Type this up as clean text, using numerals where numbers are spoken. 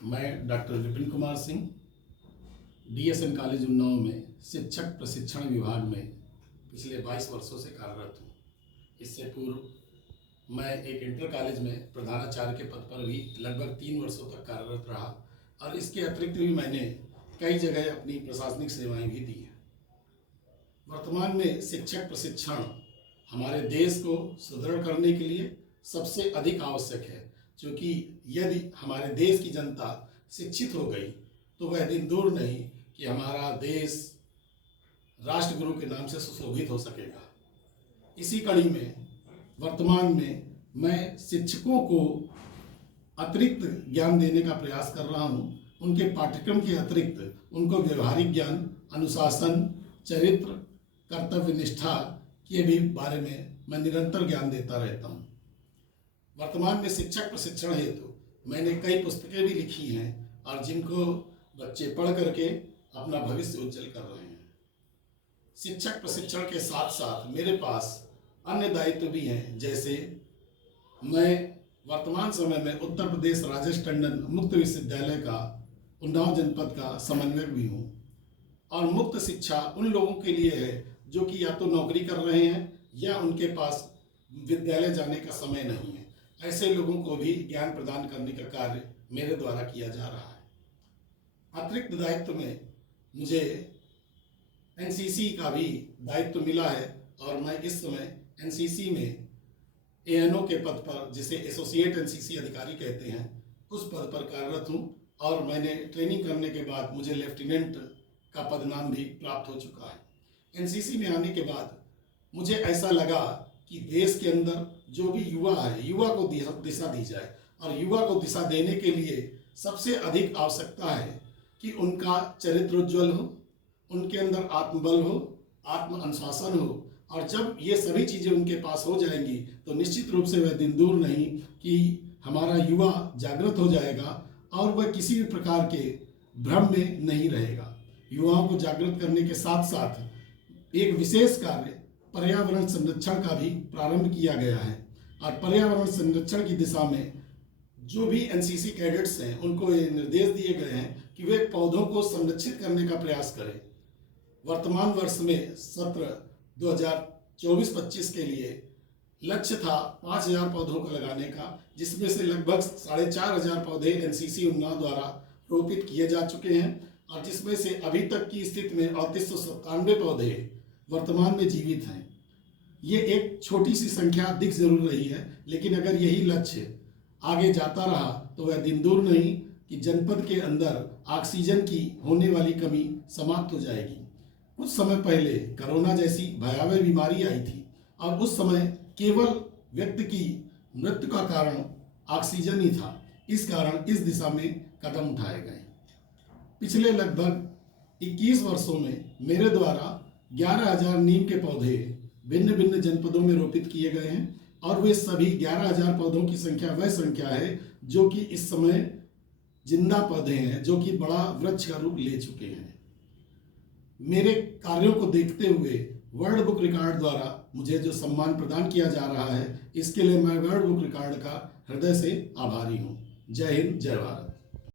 मैं doctor Vipin Kumar Singh DSN college Unnao में शिक्षक प्रशिक्षण विभाग में पिछले 22 वर्षों से कार्यरत हूँ। इससे पूर्व मैं एक इंटर कॉलेज में प्रधानाचार्य के पद पर भी लगभग 3 वर्षों तक कार्यरत रहा और इसके अतिरिक्त भी मैंने कई जगह अपनी प्रशासनिक सेवाएं भी दी हैं। वर्तमान में शिक्षक प्रशिक्षण हमारे देश को सुदृढ़ करने के लिए सबसे अधिक आवश्यक है, क्योंकि यदि हमारे देश की जनता शिक्षित हो गई तो वह दिन दूर नहीं कि हमारा देश राष्ट्रगुरु के नाम से सुशोभित हो सकेगा। इसी कड़ी में वर्तमान में मैं शिक्षकों को अतिरिक्त ज्ञान देने का प्रयास कर रहा हूँ। उनके पाठ्यक्रम के अतिरिक्त उनको व्यवहारिक ज्ञान, अनुशासन, चरित्र, कर्तव्य निष्ठा के भी बारे में मैं निरंतर ज्ञान देता रहता हूँ। वर्तमान में शिक्षक प्रशिक्षण हेतु मैंने कई पुस्तकें भी लिखी हैं और जिनको बच्चे पढ़ करके अपना भविष्य उज्जवल कर रहे हैं। शिक्षक प्रशिक्षण के साथ साथ मेरे पास अन्य दायित्व भी हैं, जैसे मैं वर्तमान समय में उत्तर प्रदेश राजेश टंडन मुक्त विश्वविद्यालय का उन्नाव जनपद का समन्वयक भी हूँ। और मुक्त शिक्षा उन लोगों के लिए है जो कि या तो नौकरी कर रहे हैं या उनके पास विद्यालय जाने का समय नहीं है। ऐसे लोगों को भी ज्ञान प्रदान करने का कार्य मेरे द्वारा किया जा रहा है। अतिरिक्त दायित्व में मुझे NCC का भी दायित्व मिला है और मैं इस समय NCC में ANO के पद पर, जिसे एसोसिएट NCC अधिकारी कहते हैं, उस पद पर कार्यरत हूँ। और मैंने ट्रेनिंग करने के बाद मुझे लेफ्टिनेंट का पदनाम भी प्राप्त हो चुका है। NCC में आने के बाद मुझे ऐसा लगा कि देश के अंदर जो भी युवा है, युवा को दिशा दी जाए, और युवा को दिशा देने के लिए सबसे अधिक आवश्यकता है कि उनका चरित्र उज्ज्वल हो, उनके अंदर आत्मबल हो, आत्म अनुशासन हो। और जब ये सभी चीज़ें उनके पास हो जाएंगी तो निश्चित रूप से वह दिन दूर नहीं कि हमारा युवा जागृत हो जाएगा और वह किसी भी प्रकार के भ्रम में नहीं रहेगा। युवाओं को जागृत करने के साथ साथ एक विशेष कार्य पर्यावरण संरक्षण का भी प्रारंभ किया गया है। और पर्यावरण संरक्षण की दिशा में जो भी NCC कैडेट्स हैं उनको ये निर्देश दिए गए हैं कि वे पौधों को संरक्षित करने का प्रयास करें। वर्तमान वर्ष में सत्र 2024-25 के लिए लक्ष्य था 5000 पौधों को लगाने का, जिसमें से लगभग 4500 पौधे NCC उन्नाव द्वारा रोपित किए जा चुके हैं और जिसमें से अभी तक की स्थिति में 3897 पौधे वर्तमान में जीवित हैं। ये एक छोटी सी संख्या दिख जरूर रही है, लेकिन अगर यही लक्ष्य आगे जाता रहा तो वह दिन दूर नहीं कि जनपद के अंदर ऑक्सीजन की होने वाली कमी समाप्त हो जाएगी। कुछ समय पहले कोरोना जैसी भयावह बीमारी आई थी और उस समय केवल व्यक्ति की मृत्यु का कारण ऑक्सीजन ही था। इस कारण इस दिशा में कदम उठाए गए। पिछले लगभग 21 वर्षों में मेरे द्वारा 11,000 नीम के पौधे भिन्न भिन्न जनपदों में रोपित किए गए हैं और वे सभी 11,000 पौधों की संख्या वह संख्या है जो कि इस समय जिंदा पौधे हैं, जो कि बड़ा वृक्ष का रूप ले चुके हैं। मेरे कार्यों को देखते हुए वर्ल्ड बुक रिकॉर्ड द्वारा मुझे जो सम्मान प्रदान किया जा रहा है, इसके लिए मैं वर्ल्ड बुक रिकॉर्ड का हृदय से आभारी हूँ। जय हिंद, जय भारत।